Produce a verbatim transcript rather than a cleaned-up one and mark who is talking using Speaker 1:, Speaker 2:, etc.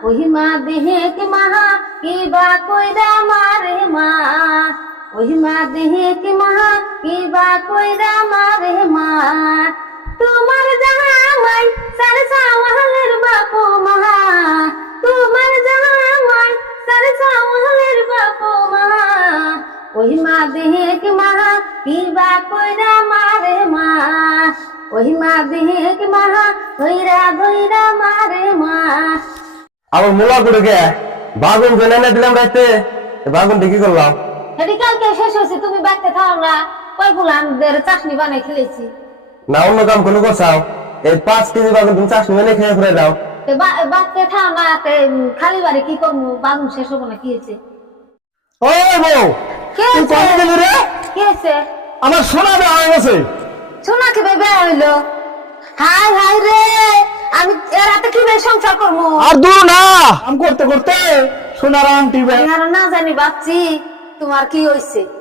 Speaker 1: ওহি মা দেহে কি মাহা কি বা কইরা মারে মা ওহি মা দেহে কি মাহা কি বা কইরা মারে মা তোমার জামাই সারে সাওয়ালের বাপু মা তোমার জামাই সারে সাওয়ালের বাপু মা ওহি মা দেহে কি মাহা কি বা কইরা মারে মা ওহি মা দেহে কি মাহা কইরা কইরা মারে মা।
Speaker 2: আমার মোলা করে গে বাগুন ফেলে না দিলাম রাইতে বাগুন কি করলাম
Speaker 1: সেটি কালকে শেষ হয়েছে তুমি বাড়তে খাও না কয় ফুলানদের চাটনি বানাই খেলেছি
Speaker 2: না অন্য কাম কোনো করছাও এই পাঁচ কেজি বাগুন তুমি চাষনি মেনে খেয়ে ফেলে দাও
Speaker 1: বাড়তে খাও না তে খালি বাড়ি কি করবো বাগুন শেষ হবো না কি হয়েছে
Speaker 3: ও বউ
Speaker 1: কে
Speaker 3: তুই কত দিলি রে
Speaker 1: কি হয়েছে
Speaker 3: আমার সোনা দেওয়া হয়ে গেছে
Speaker 1: শোনা কি বেবে হইলো হাই হাই রে আমি রাতে কি সংসার করবো
Speaker 3: আর দূর না আম করতে করতে সোনার আংটি
Speaker 1: আর না জানি ভাবছি তোমার কি হয়েছে